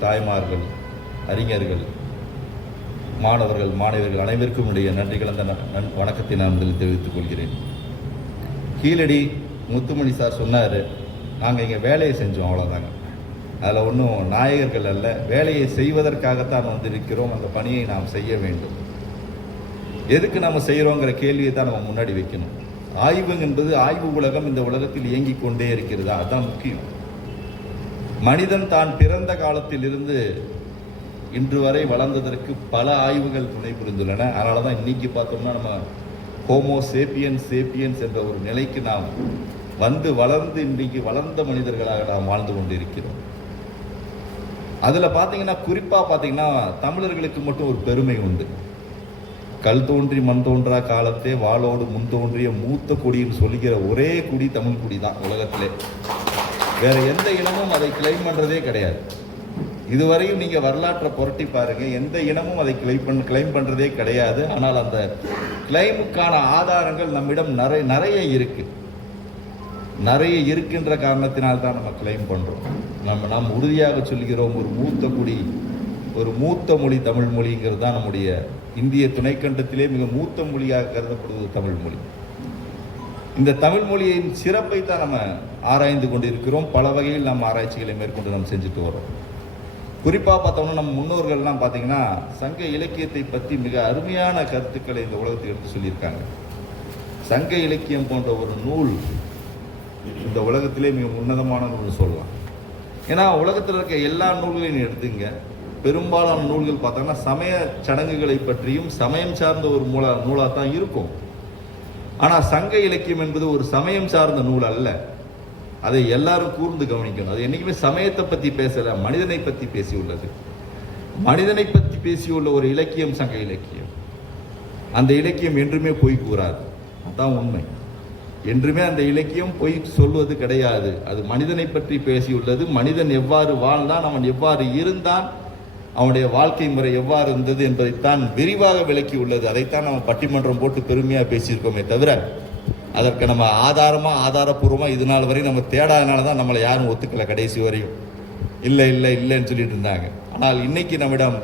தாய்மார்கள் அறிஞர்கள் மாணவர்கள் மாணவியர்கள் அனைவருக்கும் உடைய நன்றி கலந்த ந- நன்- வணக்கத்தை நான் முதலில் தெரிவித்துக் கொள்கிறேன். கீழடி முத்துமணி சார் சொன்னார் நாங்கள் இங்கே வேலையை செஞ்சோம் அவ்வளோதாங்க அதில் ஒன்றும் நாயகர்கள் அல்ல வேலையை செய்வதற்காகத்தான் வந்திருக்கிறோம். அந்த பணியை நாம் செய்ய வேண்டும். எதுக்கு நம்ம செய்கிறோங்கிற கேள்வியை தான் நம்ம முன்னாடி வைக்கணும். ஆய்வு என்பது ஆய்வு உலகம் இந்த உலகத்தில் இயங்கிக் கொண்டே இருக்கிறதா. அதுதான் முக்கியம். மனிதன் தான் பிறந்த காலத்திலிருந்து இன்று வரை வளர்ந்ததற்கு பல ஆய்வுகள் துணை புரிந்துள்ளன. அதனால தான் இன்னைக்கு பார்த்தோம்னா நம்ம ஹோமோ சேப்பியன்ஸ் சேப்பியன்ஸ் என்ற ஒரு நிலைக்கு நாம் வந்து வளர்ந்து இன்றைக்கு வளர்ந்த மனிதர்களாக நாம் வாழ்ந்து கொண்டிருக்கிறோம். அதில் பார்த்தீங்கன்னா குறிப்பாக பார்த்தீங்கன்னா தமிழர்களுக்கு மட்டும் ஒரு பெருமை உண்டு. கல் தோன்றி மண் தோன்றா காலத்தே வாளோடு முன் தோன்றிய மூத்த குடின்னு சொல்லிக்கிற ஒரே குடி தமிழ் குடி தான் உலகத்திலே. வேற எந்த இனமும் அதை கிளைம் பண்ணுறதே கிடையாது. இதுவரையும் நீங்கள் வரலாற்றை புரட்டி பாருங்கள் எந்த இனமும் அதை கிளைம் பண்ண கிளைம் பண்ணுறதே கிடையாது. ஆனால் அந்த கிளைமுக்கான ஆதாரங்கள் நம்மிடம் நிறைய நிறைய இருக்குது நிறைய இருக்கின்ற காரணத்தினால் தான் நம்ம கிளைம் பண்ணுறோம் நம்ம நாம் உறுதியாக சொல்கிறோம் ஒரு மூத்த குடி ஒரு மூத்த மொழி தமிழ் மொழிங்கிறது தான் நம்முடைய இந்திய துணைக்கண்டத்திலே மிக மூத்த மொழியாக கருதப்படுவது தமிழ் மொழி. இந்த தமிழ் மொழியின் சிறப்பை தான் நம்ம ஆராய்ந்து கொண்டிருக்கிறோம். பல வகையில் நம்ம ஆராய்ச்சிகளை மேற்கொண்டு நம்ம செஞ்சுட்டு வரோம் குறிப்பாக பார்த்தோம்னா நம்ம முன்னோர்கள்லாம் பார்த்தீங்கன்னா சங்க இலக்கியத்தை பற்றி மிக அருமையான கருத்துக்களை இந்த உலகத்துக்கு எடுத்து சொல்லியிருக்காங்க. சங்க இலக்கியம் போன்ற ஒரு நூல் இந்த உலகத்திலே மிக உன்னதமான நூல் சொல்லலாம். ஏன்னா உலகத்தில் இருக்க எல்லா நூல்களையும் எடுத்துங்க. பெரும்பாலான நூல்கள் பார்த்தோம்னா சமய சடங்குகளை பற்றியும் சமயம் சார்ந்த ஒரு மூல நூலாக தான் இருக்கும். ஆனால் சங்க இலக்கியம் என்பது ஒரு சமயம் சார்ந்த நூல் அல்ல. அதை எல்லாரும் கூர்ந்து கவனிக்கணும். அது என்றைக்குமே சமயத்தை பற்றி பேசலை மனிதனை பற்றி பேசியுள்ளது. மனிதனை பற்றி பேசியுள்ள ஒரு இலக்கியம் சங்க இலக்கியம். அந்த இலக்கியம் என்றுமே பொய் கூறாது. அதான் உண்மை. என்றுமே அந்த இலக்கியம் பொய் சொல்வது கிடையாது. அது மனிதனை பற்றி பேசியுள்ளது. மனிதன் எவ்வாறு வாழ்ந்தான் அவன் எவ்வாறு இருந்தான் அவனுடைய வாழ்க்கை முறை எவ்வாறு இருந்தது என்பதைத்தான் விரிவாக விளக்கி உள்ளது. அதைத்தான் நம்ம பட்டிமன்றம் போட்டு பெருமையாக பேசியிருக்கோமே தவிர அதற்கு நம்ம ஆதாரமாக ஆதாரப்பூர்வமாக இது நாள் வரையும் நம்ம தேடாதனால தான் நம்மளை யாரும் ஒத்துக்கலை கடைசி வரையும். இல்லை இல்லை இல்லைன்னு சொல்லிட்டு இருந்தாங்க. ஆனால் இன்னைக்கு நம்மிடம்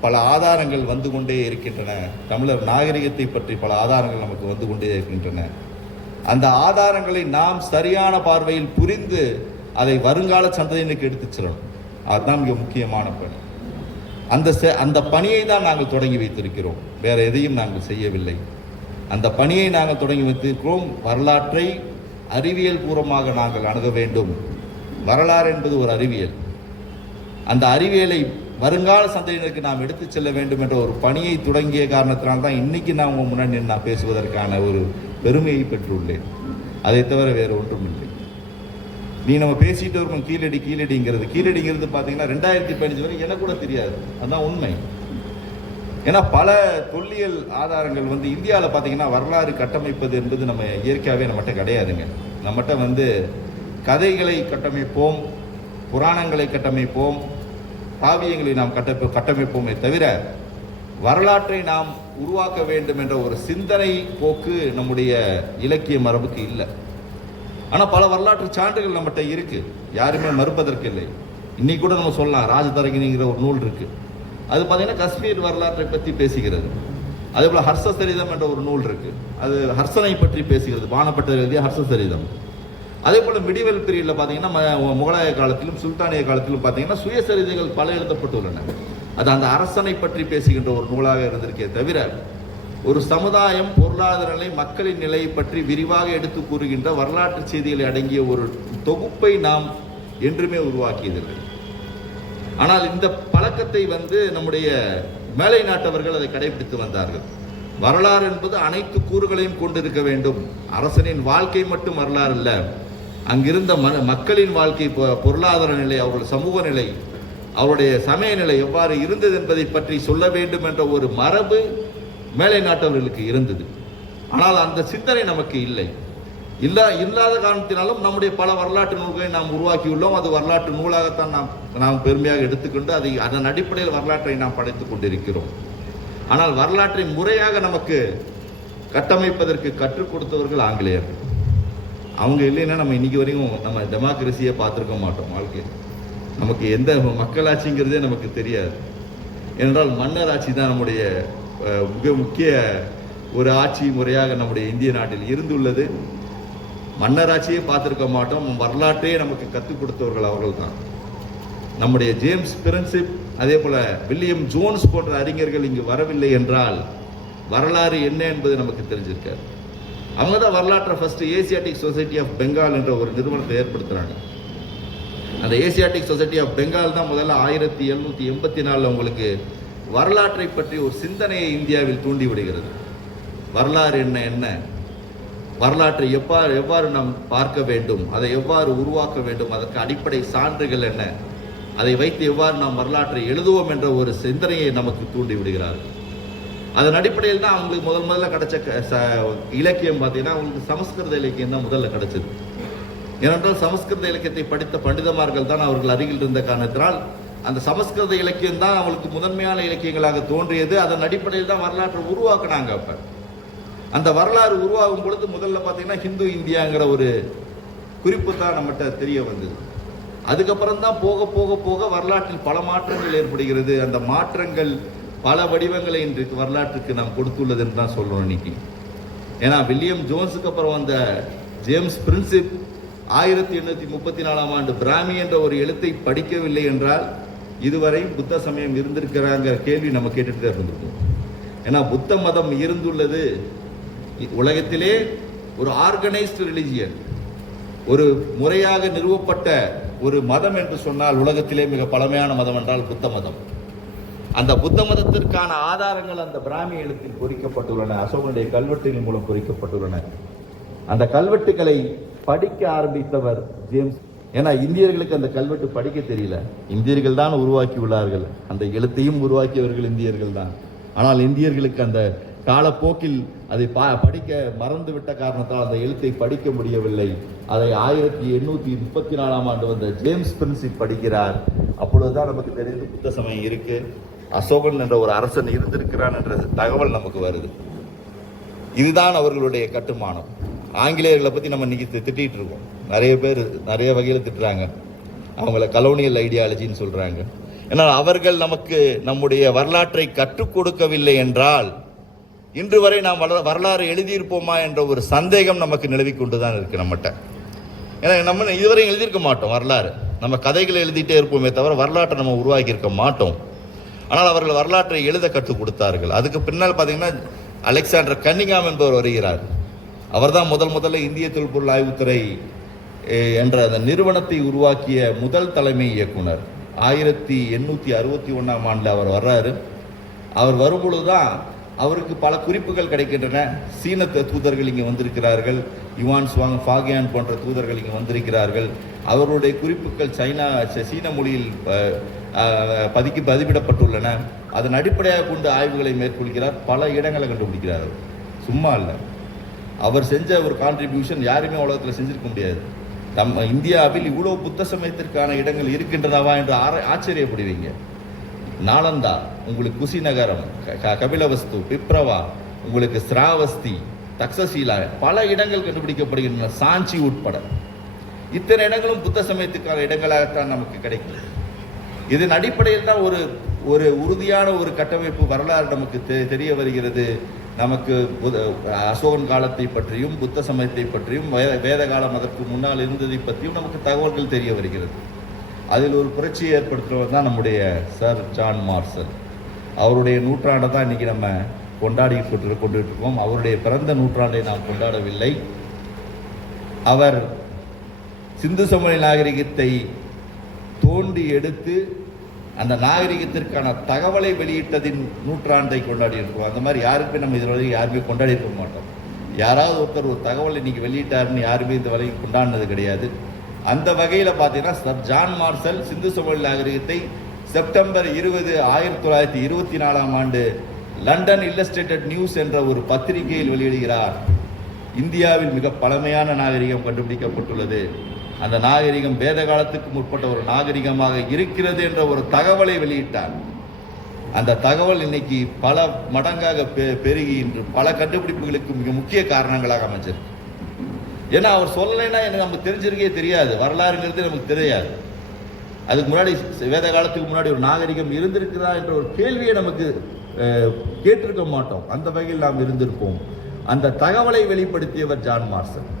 பல ஆதாரங்கள் வந்து கொண்டே இருக்கின்றன. தமிழர் நாகரிகத்தை பற்றி பல ஆதாரங்கள் நமக்கு வந்து கொண்டே இருக்கின்றன. அந்த ஆதாரங்களை நாம் சரியான பார்வையில் புரிந்து அதை வருங்கால சந்ததியினுக்கு எடுத்துச் செல்லணும். அதுதான் மிக முக்கியமான பணி. அந்த செ- அந்த பணியை தான் நாங்கள் தொடங்கி வைத்திருக்கிறோம். வேற எதையும் நாங்கள் செய்யவில்லை. அந்த பணியை நாங்கள் தொடங்கி வைத்திருக்கிறோம். வரலாற்றை அறிவியல் பூர்வமாக நாங்கள் அணுக வேண்டும். வரலாறு என்பது ஒரு அறிவியல். அந்த அறிவியலை வருங்கால சந்ததியினருக்கு நாம் எடுத்துச் செல்ல வேண்டும் என்ற ஒரு பணியை தொடங்கிய காரணத்தினால் தான் இன்றைக்கி நான் உங்கள் முன்னாடி நான் பேசுவதற்கான ஒரு பெருமையை பெற்றுள்ளேன். அதை தவிர வேறு ஒன்றும் இல்லை நீ நம்ம பேசிட்டு இருக்கோம் கீழடி கீழடிங்கிறது. கீழடிங்கிறது பார்த்தீங்கன்னா ரெண்டாயிரத்தி பதினஞ்சு வரை எனக்கு கூட தெரியாது. அதுதான் உண்மை. ஏன்னா பல தொல்லியல் ஆதாரங்கள் வந்து இந்தியாவில் பார்த்தீங்கன்னா வரலாறு கட்டமைப்பது என்பது நம்ம இயற்கையாகவே நம்மகிட்ட கிடையாதுங்க. நம்மகிட்ட வந்து கதைகளை கட்டமைப்போம் புராணங்களை கட்டமைப்போம் காவியங்களை நாம் கட்ட கட்டமைப்போமே தவிர வரலாற்றை நாம் உருவாக்க வேண்டும் என்ற ஒரு சிந்தனை போக்கு நம்முடைய இலக்கிய மரபுக்கு இல்லை. ஆனால் பல வரலாற்று சான்றுகள் நம்மகிட்ட இருக்குது யாருமே மறுப்பதற்கு இல்லை இன்னைக்கு கூட நம்ம சொல்லலாம் ராஜதரகினிங்கிற ஒரு நூல் இருக்குது அது பார்த்தீங்கன்னா காஷ்மீர் வரலாற்றை பற்றி பேசுகிறது. அதே போல் ஹர்ஷசரிதம் என்ற ஒரு நூல் இருக்குது அது ஹர்ஷனை பற்றி பேசுகிறது வானப்பட்டர் எழுதிய ஹர்ஷசரிதம். அதே போல் மிடிவல் பீரியடில் பார்த்தீங்கன்னா முகலாய காலத்திலும் சுல்தானிய காலத்திலும் பார்த்தீங்கன்னா சுயசரிதைகள் பல எழுதப்பட்டுள்ளன. அது அந்த அரசனை பற்றி பேசுகின்ற ஒரு நூலாக இருந்திருக்கே தவிர ஒரு சமுதாயம் பொருளாதார நிலை மக்களின் நிலையை பற்றி விரிவாக எடுத்து கூறுகின்ற வரலாற்று செய்திகளை அடங்கிய ஒரு தொகுப்பை நாம் என்றுமே உருவாக்கியதில்லை. ஆனால் இந்த பழக்கத்தை வந்து நம்முடைய மேலை நாட்டவர்கள் அதை கடைபிடித்து வந்தார்கள். வரலாறு என்பது அனைத்து கூறுகளையும் கொண்டிருக்க வேண்டும். அரசனின் வாழ்க்கை மட்டும் வரலாறு அல்ல அங்கிருந்த ம மக்களின் வாழ்க்கை பொருளாதார நிலை அவர்கள் சமூக நிலை அவருடைய சமய நிலை எவ்வாறு இருந்தது என்பதை பற்றி சொல்ல வேண்டும் என்ற ஒரு மரபு மேலை நாட்டவர்களுக்கு இருந்தது. ஆனால் அந்த சிந்தனை நமக்கு இல்லை. இல்லா இல்லாத காரணத்தினாலும் நம்முடைய பல வரலாற்று நூல்களை நாம் உருவாக்கியுள்ளோம். அது வரலாற்று நூலாகத்தான் நாம் நாம் பெருமையாக எடுத்துக்கொண்டு அதை அதன் அடிப்படையில் வரலாற்றை நாம் படைத்துக் கொண்டிருக்கிறோம். ஆனால் வரலாற்றை முறையாக நமக்கு கட்டமைப்பதற்கு கற்றுக் கொடுத்தவர்கள் ஆங்கிலேயர்கள் அவங்க இல்லைன்னா நம்ம இன்னைக்கு வரையும் நம்ம டெமோக்ரஸியை பார்த்துருக்க மாட்டோம் வாழ்க்கையில். நமக்கு எந்த மக்களாட்சிங்கிறதே நமக்கு தெரியாது. ஏனென்றால் மன்னர் ஆட்சி தான் நம்முடைய மிக முக்கிய ஒரு ஆட்சி முறையாக நம்முடைய இந்திய நாட்டில் இருந்துள்ளது. மன்னராட்சியே பார்த்துருக்க மாட்டோம். வரலாற்றையே நமக்கு கற்றுக் கொடுத்தவர்கள் அவர்கள் தான் நம்முடைய ஜேம்ஸ் பிரின்சிப் அதே போல் வில்லியம் ஜோன்ஸ் போன்ற அறிஞர்கள் இங்கு வரவில்லை என்றால் வரலாறு என்ன என்பது நமக்கு தெரிஞ்சிருக்காது. அவங்க தான் வரலாற்றை first Asiatic society of Bengal என்ற ஒரு நிறுவனத்தை ஏற்படுத்துகிறாங்க அந்த ஏசியாட்டிக் சொசைட்டி ஆஃப் பெங்கால் தான் முதல்ல ஆயிரத்தி எழுநூற்றி எண்பத்தி நாலில் உங்களுக்கு வரலாற்றை பற்றி ஒரு சிந்தனையை இந்தியாவில் தூண்டி விடுகிறது வரலாறு என்ன என்ன? வரலாற்றை எவ்வாறு எவ்வாறு நாம் பார்க்க வேண்டும்? அதை எவ்வாறு உருவாக்க வேண்டும்? அதற்கு அடிப்படை சான்றுகள் என்ன? அதை வைத்து எவ்வாறு நாம் வரலாற்றை எழுதுவோம் என்ற ஒரு சிந்தனையை நமக்கு தூண்டி விடுகிறார்கள் அதன் அடிப்படையில் தான் அவங்களுக்கு முதல் முதல்ல கிடைச்ச க- ச- இலக்கியம் பார்த்தீங்கன்னா அவங்களுக்கு சமஸ்கிருத இலக்கியம் தான் முதல்ல கிடைச்சது. ஏனென்றால் சமஸ்கிருத இலக்கியத்தை படித்த பண்டிதமார்கள் தான் அவர்கள் அருகில் இருந்த காரணத்தினால் அந்த சமஸ்கிருத இலக்கியம் தான் அவளுக்கு முதன்மையான இலக்கியங்களாக தோன்றியது. அதன் அடிப்படையில் தான் வரலாற்றை உருவாக்குனாங்க அப்போ. அந்த வரலாறு உருவாகும் பொழுது முதல்ல பார்த்தீங்கன்னா ஹிந்து இந்தியாங்கிற ஒரு குறிப்பு தான் நம்மகிட்ட தெரிய வந்தது. அதுக்கப்புறம் தான் போக போக போக வரலாற்றில் பல மாற்றங்கள் ஏற்படுகிறது. அந்த மாற்றங்கள் பல வடிவங்களை இன்றைக்கு வரலாற்றுக்கு நாம் கொடுத்துள்ளது என்று தான் சொல்லணும் இன்னைக்கு. ஏன்னா வில்லியம் ஜோன்ஸுக்கு அப்புறம் வந்த ஜேம்ஸ் பிரின்சிப் ஆயிரத்தி எண்ணூற்றி முப்பத்தி நாலாம் ஆண்டு பிராமி என்ற ஒரு எழுத்தை படிக்கவில்லை என்றால் இதுவரை புத்த சமயம் இருந்திருக்கிறாங்கிற கேள்வி நம்ம கேட்டுட்டு தான் இருந்திருக்கோம். ஏன்னா புத்த மதம் இருந்துள்ளது. உலகத்திலே ஒரு ஆர்கனைஸ்டு ரிலிஜியன் ஒரு முறையாக நிறுவப்பட்ட ஒரு மதம் என்று சொன்னால் உலகத்திலே மிக பழமையான மதம் என்றால் புத்த மதம். அந்த புத்த மதத்திற்கான ஆதாரங்கள் அந்த பிராமி எழுத்தில் பொறிக்கப்பட்டுள்ளன அசோகனுடைய கல்வெட்டுகளின் மூலம் பொறிக்கப்பட்டுள்ளன. அந்த கல்வெட்டுகளை படிக்க ஆரம்பித்தவர் ஜேம்ஸ் ஏன்னா இந்தியர்களுக்கு அந்த கல்வெட்டு படிக்க தெரியல. இந்தியர்கள் தான் உருவாக்கி உள்ளார்கள். அந்த எழுத்தையும் உருவாக்கியவர்கள் இந்தியர்கள் தான். ஆனால் இந்தியர்களுக்கு அந்த காலப்போக்கில் அதை பா படிக்க மறந்து விட்ட காரணத்தால் அந்த எழுத்தை படிக்க முடியவில்லை. அதை ஆயிரத்தி எண்ணூற்றி முப்பத்தி நாலாம் ஆண்டு வந்த ஜேம்ஸ் பிரின்சிப் படிக்கிறார். அப்பொழுதுதான் நமக்கு தெரிந்து புத்த சமயம் இருக்கு. அசோகன் என்ற ஒரு அரசன் இருந்திருக்கிறான் என்ற தகவல் நமக்கு வருது. இதுதான் அவர்களுடைய கட்டுமானம். ஆங்கிலேயர்களை பற்றி நம்ம இன்றைக்கி திட்டிகிட்டு இருக்கோம். நிறைய பேர் நிறைய வகையில் திட்டுறாங்க. அவங்கள கலோனியல் ஐடியாலஜின்னு சொல்கிறாங்க ஏன்னால் அவர்கள் நமக்கு நம்முடைய வரலாற்றை கற்றுக் கொடுக்கவில்லை என்றால் இன்று வரை நாம் வள வரலாறு எழுதியிருப்போமா என்ற ஒரு சந்தேகம் நமக்கு நிலவிக் கொண்டுதான் இருக்குது நம்மகிட்ட. ஏன்னா நம்ம இதுவரை எழுதியிருக்க மாட்டோம் வரலாறு. நம்ம கதைகளை எழுதிட்டே இருப்போமே தவிர வரலாற்றை நம்ம உருவாக்கியிருக்க மாட்டோம். ஆனால் அவர்கள் வரலாற்றை எழுத கற்றுக் கொடுத்தார்கள். அதுக்கு பின்னால் பார்த்தீங்கன்னா அலெக்சாண்டர் கன்னிங்காம் என்பவர் வருகிறார். அவர்தான் முதல் முதல்ல இந்திய தொல்பொருள் ஆய்வுத்துறை என்ற அந்த நிறுவனத்தை உருவாக்கிய முதல் தலைமை இயக்குனர். ஆயிரத்தி எண்ணூற்றி அறுபத்தி ஒன்றாம் ஆண்டில் அவர் வர்றாரு. அவர் வரும்பொழுது தான் அவருக்கு பல குறிப்புகள் கிடைக்கின்றன. சீன தூதர்கள் இங்கே வந்திருக்கிறார்கள். யுவான் சுவாங் ஃபாகியான் போன்ற தூதர்கள் இங்கே வந்திருக்கிறார்கள். அவருடைய குறிப்புகள் சைனா சீன மொழியில் அஹ், அஹ், பதிவிடப்பட்டுள்ளன. அதன் அடிப்படையாக கொண்டு ஆய்வுகளை மேற்கொள்கிறார். பல இடங்களை கண்டுபிடிக்கிறார்கள். சும்மா இல்லை. அவர் செஞ்ச ஒரு கான்ட்ரிபியூஷன் யாருமே உலகத்தில் செஞ்சிருக்க முடியாது. நம் இந்தியாவில் இவ்வளோ புத்த சமயத்திற்கான இடங்கள் இருக்கின்றனவா என்று ஆர- ஆச்சரியப்படுவீங்க. நாலந்தா உங்களுக்கு குசிநகரம் க- க- கபிலவஸ்து பிப்ரவா உங்களுக்கு ஸ்ராவஸ்தி தக்சசீலா பல இடங்கள் கண்டுபிடிக்கப்படுகின்றன சாஞ்சி உட்பட. இத்தனை இடங்களும் புத்த சமயத்துக்கான இடங்களாகத்தான் நமக்கு கிடைக்கும் இதன் அடிப்படையில் தான் ஒரு ஒரு உறுதியான ஒரு கட்டமைப்பு வரலாறு நமக்கு தெ- தெரிய வருகிறது. நமக்கு புத- அசோகன் காலத்தை பற்றியும் புத்த சமயத்தை பற்றியும் வே- வேத காலம் அதற்கு முன்னால் இருந்ததை பற்றியும் நமக்கு தகவல்கள் தெரிய வருகிறது. அதில் ஒரு புரட்சியை ஏற்படுத்துகிறவர் தான் நம்முடைய சர் ஜான் மார்சல். அவருடைய நூற்றாண்டை தான் இன்னைக்கு நம்ம கொண்டாடி கொண்டு கொண்டுட்டு இருக்கோம். அவருடைய பிறந்த நூற்றாண்டை நாம் கொண்டாடவில்லை. அவர் சிந்து சமய நாகரிகத்தை தோண்டி எடுத்து அந்த நாகரிகத்திற்கான தகவலை வெளியிட்டதின் நூற்றாண்டை கொண்டாடி இருக்கோம் அந்த மாதிரி யாருக்குமே நம்ம இதில் வரைக்கும் யாருமே கொண்டாடி இருக்க மாட்டோம். யாராவது ஒருத்தர் ஒரு தகவலை இன்னைக்கு வெளியிட்டாருன்னு யாருமே இந்த வரைக்கும் கொண்டாடினது கிடையாது. அந்த வகையில் பார்த்தீங்கன்னா சர் ஜான் மார்சல் சிந்து சமவெளி நாகரிகத்தை செப்டம்பர் இருபது ஆயிரத்தி தொள்ளாயிரத்தி இருபத்தி நாலாம் ஆண்டு லண்டன் இல்லஸ்ட்ரேட்டட் நியூஸ் என்ற ஒரு பத்திரிகையில் வெளியிடுகிறார். இந்தியாவில் மிக பழமையான நாகரிகம் கண்டுபிடிக்கப்பட்டுள்ளது. அந்த நாகரிகம் வேத காலத்துக்கு முற்பட்ட ஒரு நாகரிகமாக இருக்கிறது என்ற ஒரு தகவலை வெளியிட்டார் அந்த தகவல் இன்னைக்கு பல மடங்காக பெ- பெருகி இன்று பல கண்டுபிடிப்புகளுக்கு மிக முக்கிய காரணங்களாக அமைஞ்சிருக்கு. ஏன்னா அவர் சொல்லலைன்னா எனக்கு நமக்கு தெரிஞ்சிருக்கே தெரியாது. வரலாறுங்கிறது நமக்கு தெரியாது. அதுக்கு முன்னாடி வேத காலத்துக்கு முன்னாடி ஒரு நாகரிகம் இருந்திருக்கிறா என்ற ஒரு கேள்வியை நமக்கு கேட்டிருக்க மாட்டோம். அந்த வகையில் நாம் இருந்திருப்போம். அந்த தகவலை வெளிப்படுத்தியவர் ஜான் மார்சன்.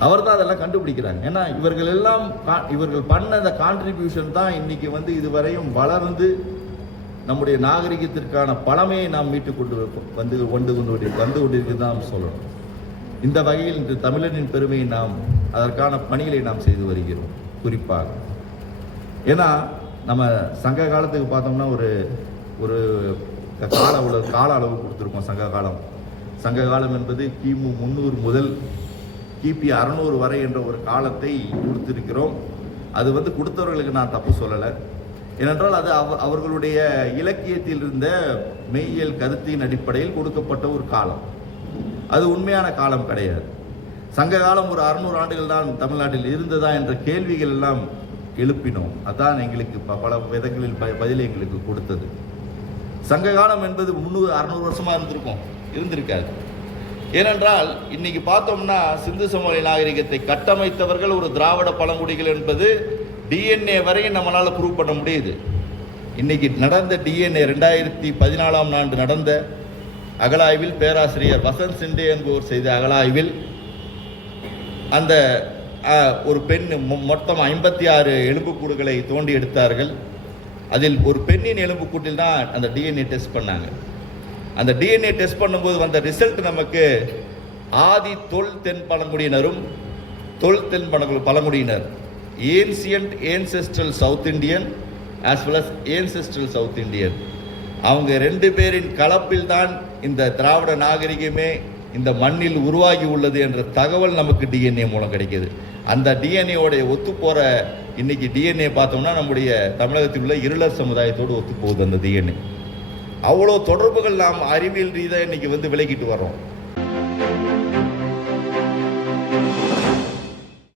அவர் தான் அதெல்லாம் கண்டுபிடிக்கிறாங்க. ஏன்னா இவர்கள் எல்லாம் கா- இவர்கள் பண்ண அந்த கான்ட்ரிபியூஷன் தான் இன்னைக்கு வந்து இதுவரையும் வளர்ந்து நம்முடைய நாகரிகத்திற்கான பழமையை நாம் மீட்டு கொண்டு வந்து கொண்டு கொண்டு வந்து கொண்டிருக்கிறது தான் நாம் சொல்லணும். இந்த வகையில் இன்று தமிழனின் பெருமையை நாம் அதற்கான பணிகளை நாம் செய்து வருகிறோம். குறிப்பாக ஏன்னா நம்ம சங்க காலத்துக்கு பார்த்தோம்னா ஒரு ஒரு கால அளவு கால அளவு கொடுத்துருக்கோம் சங்க காலம். சங்க காலம் என்பது கிமு முந்நூறு முதல் கிபி அறநூறு வரை என்ற ஒரு காலத்தை கொடுத்திருக்கிறோம். அது வந்து கொடுத்தவர்களுக்கு நான் தப்பு சொல்லலை. ஏனென்றால் அது அவ அவர்களுடைய இலக்கியத்தில் இருந்த மெய்யியல் கருத்தின் அடிப்படையில் கொடுக்கப்பட்ட ஒரு காலம். அது உண்மையான காலம் கிடையாது. சங்க காலம் ஒரு அறுநூறு ஆண்டுகள் தான் தமிழ்நாட்டில் இருந்ததா என்ற கேள்விகள் எல்லாம் எழுப்பினோம். அதான் எங்களுக்கு ப- பல விதங்களில் ப- பதிலை எங்களுக்கு கொடுத்தது. சங்க காலம் என்பது முந்நூறு அறுநூறு வருஷமாக இருந்திருக்கும் இருந்திருக்காது. ஏனென்றால் இன்னைக்கு பார்த்தோம்னா சிந்து சமவெளி நாகரிகத்தை கட்டமைத்தவர்கள் ஒரு திராவிட பழங்குடிகள் என்பது டிஎன்ஏ வரையும் நம்மளால் ப்ரூவ் பண்ண முடியுது. இன்னைக்கு நடந்த டிஎன்ஏ ரெண்டாயிரத்தி பதினாலாம் ஆண்டு நடந்த அகலாய்வில் பேராசிரியர் வசந்த் சிண்டே என்பவர் செய்த அகழாய்வில் அந்த ஒரு பெண் மொ- மொத்தம் ஐம்பத்தி ஆறு எலும்புக்கூடுகளை தோண்டி எடுத்தார்கள். அதில் ஒரு பெண்ணின் எலும்புக்கூட்டில் தான் அந்த டிஎன்ஏ டெஸ்ட் பண்ணாங்க. அந்த டிஎன்ஏ டெஸ்ட் பண்ணும்போது வந்த ரிசல்ட் நமக்கு ஆதி தொல் தென் பழங்குடியினரும் தொல் தென் பழங்குடி பழங்குடியினர். Ancient ancestral south Indian as well as ancestral south Indian அவங்க ரெண்டு பேரின் கலப்பில் தான் இந்த திராவிட நாகரிகமே இந்த மண்ணில் உருவாகி உள்ளது என்ற தகவல் நமக்கு டிஎன்ஏ மூலம் கிடைக்கிது. அந்த டிஎன்ஏவோடைய ஒத்து போகிற இன்னைக்கு டிஎன்ஏ பார்த்தோம்னா நம்முடைய தமிழகத்தில் உள்ள இருளர் சமுதாயத்தோடு ஒத்து போகுது அந்த டிஎன்ஏ அவ்வளோ தொடர்புகள் நாம் அறிவியல் ரீதியாக இன்றைக்கி வந்து விலகிட்டு வர்றோம்.